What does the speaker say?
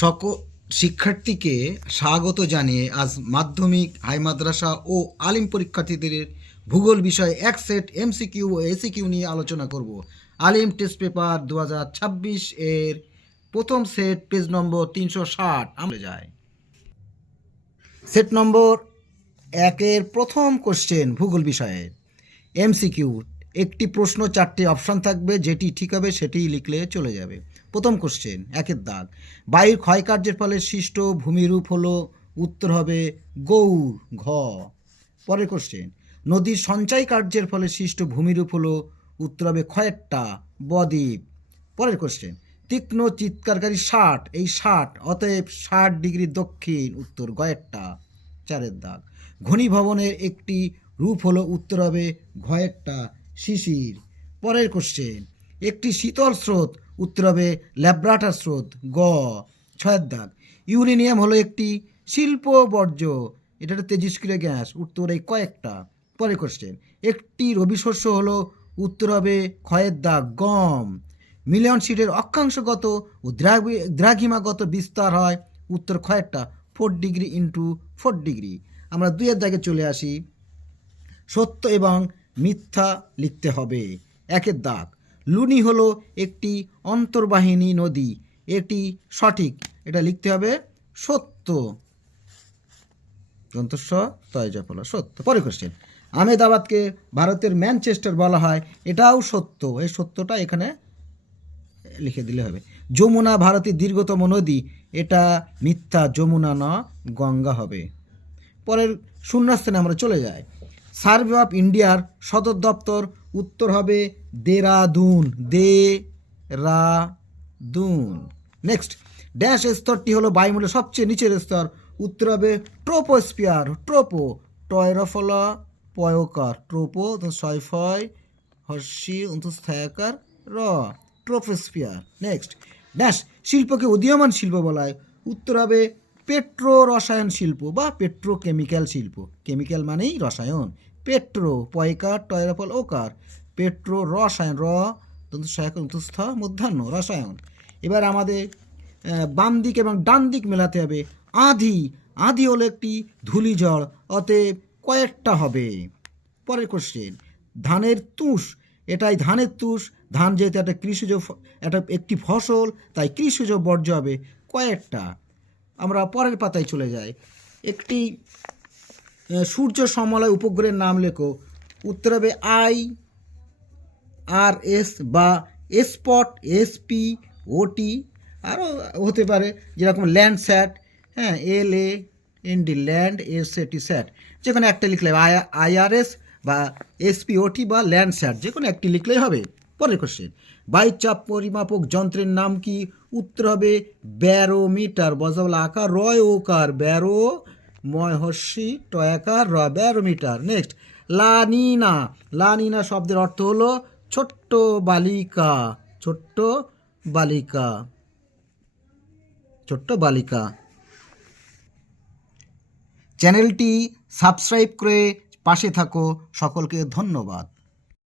সকল শিক্ষার্থীকে স্বাগত জানিয়ে আজ মাধ্যমিক হাই মাদ্রাসা ও আলিম পরীক্ষার্থীদের ভূগোল বিষয়ে এক সেট এমসিকিউ ও এসিকিউ নিয়ে আলোচনা করব। আলিম টেস্ট পেপার 2026 এর প্রথম সেট পেজ নম্বর 360 আমরা যাই। সেট নম্বর 1-এর প্রথম কোশ্চেন ভূগোল বিষয়ে এমসিকিউ। একটি প্রশ্ন 4টি অপশান থাকবে, যেটি ঠিক হবে সেটিই লিখলে চলে যাবে। প্রথম কোশ্চেন 1-এর দাগ। বায়ুর ক্ষয়কার্যের ফলে সৃষ্ট ভূমিরূপ হলো, উত্তর হবে গৌর ঘ। পরের কোশ্চেন, নদীর সঞ্চয় কার্যের ফলে সৃষ্ট ভূমিরূপ হলো, উত্তর হবে ক্ষয়েরটা বদ্বীপ। পরের কোশ্চেন, তীক্ষ্ণ চিৎকারকারী 60, এই 60 অতএব 60 ডিগ্রি দক্ষিণ, উত্তর গয়েরটা। 4-এর দাগ। ঘনীভবনের একটি রূপ হলো, উত্তর হবে ঘয়েরটা শিশির। পরের কোশ্চেন, একটি শীতল স্রোত, উত্তর হবে ল্যাব্রাটার স্রোত গ। 6-এর দাগ। ইউরেনিয়াম হলো একটি শিল্প বর্জ্য, এটা একটা তেজস্ক্রিয় গ্যাস, উত্তর এই কয়েকটা। পরের কোশ্চেন, একটি রবি শস্য হলো, উত্তর হবে ক্ষয়ের দাগ গম। মিলিয়ন শিটের অক্ষাংশগত ও দ্রাঘিমাগত বিস্তার হয়, উত্তর ক্ষয়েরটা 4 ডিগ্রি ইন্টু 4 ডিগ্রি। আমরা 2-এর দাগে চলে আসি। সত্য এবং মিথ্যা লিখতে হবে। 1-এর দাগ। লুনি হলো একটি অন্তর্বাহিনী নদী, এটি সঠিক, এটা লিখতে হবে সত্য। দন্তস্ব তয়জফলা সত্য। পরে কোশ্চেন, আহমেদাবাদকে ভারতের ম্যানচেস্টার বলা হয়, এটাও সত্য, এই সত্যটা এখানে লিখে দিলে হবে। যমুনা ভারতের দীর্ঘতম নদী, এটা মিথ্যা, যমুনা না গঙ্গা হবে। পরের শূন্যস্থানে আমরা চলে যাই। সার্ভে অফ ইন্ডিয়ার সদর দপ্তর, উত্তর হবে দেরাদুন দেরাদুন। নেক্সট, ড্যাশ স্তরটি হলো বায়ুমণ্ডলের সবচেয়ে নিচের স্তর, উত্তর হবে ট্রোপোস্ফিয়ার ট্রোপো টয়রফলা পয়কার ট্রোপো ছয়ফয় হর্ষি অন্তস্থায়াকার র ট্রোপোস্ফিয়ার। নেক্সট, ড্যাশ শিল্পকে উদীয়মান শিল্প বলা হয়, উত্তর হবে পেট্রো রসায়ন শিল্প বা পেট্রোকেমিক্যাল শিল্প, কেমিক্যাল মানেই রসায়ন, পেট্রো পয়কার টয়রফল ওকার পেট্রো রসায়ন র দন্তস্থ মধ্যাহ্ন রসায়ন। এবার আমাদের বাম দিক এবং ডান দিক মেলাতে হবে। আধি, আধি হলো একটি ধূলিঝড়, অতএব কয়েকটা হবে। পরের কোশ্চেন, ধানের তুষ, এটাই ধানের তুষ, ধান যেহেতু একটা কৃষিজ একটি ফসল, তাই কৃষিজ বর্জ্য হবে কয়েকটা। আমরা পরের পাতায় চলে যাই। একটি সূর্য সমলয় উপগ্রহের নাম লেখো, উত্তর হবে IRS বা স্পট SPOT, আরও হতে পারে যেরকম ল্যান্ডস্যাট, হ্যাঁ LAND ল্যান্ড SAT স্যাট, যে কোনো একটা লিখলে IRS বা SPOT বা ল্যান্ডস্যাট, যে কোনো একটি লিখলেই হবে। পরের কোশ্চেন, বায়ুচাপ পরিমাপক যন্ত্রের নাম কি, উত্তর হবে ব্যারোমিটার, বজাবলা আকার রয় ওকার ব্যারো ময় হর্ষি টয়াকার র ব্যারোমিটার। নেক্সট, লানিনা, লানিনা শব্দের অর্থ হলো ছোট্ট বালিকা, ছোট্ট বালিকা, ছোট্ট বালিকা। চ্যানেলটি সাবস্ক্রাইব করে পাশে থাকো, সকলকে ধন্যবাদ।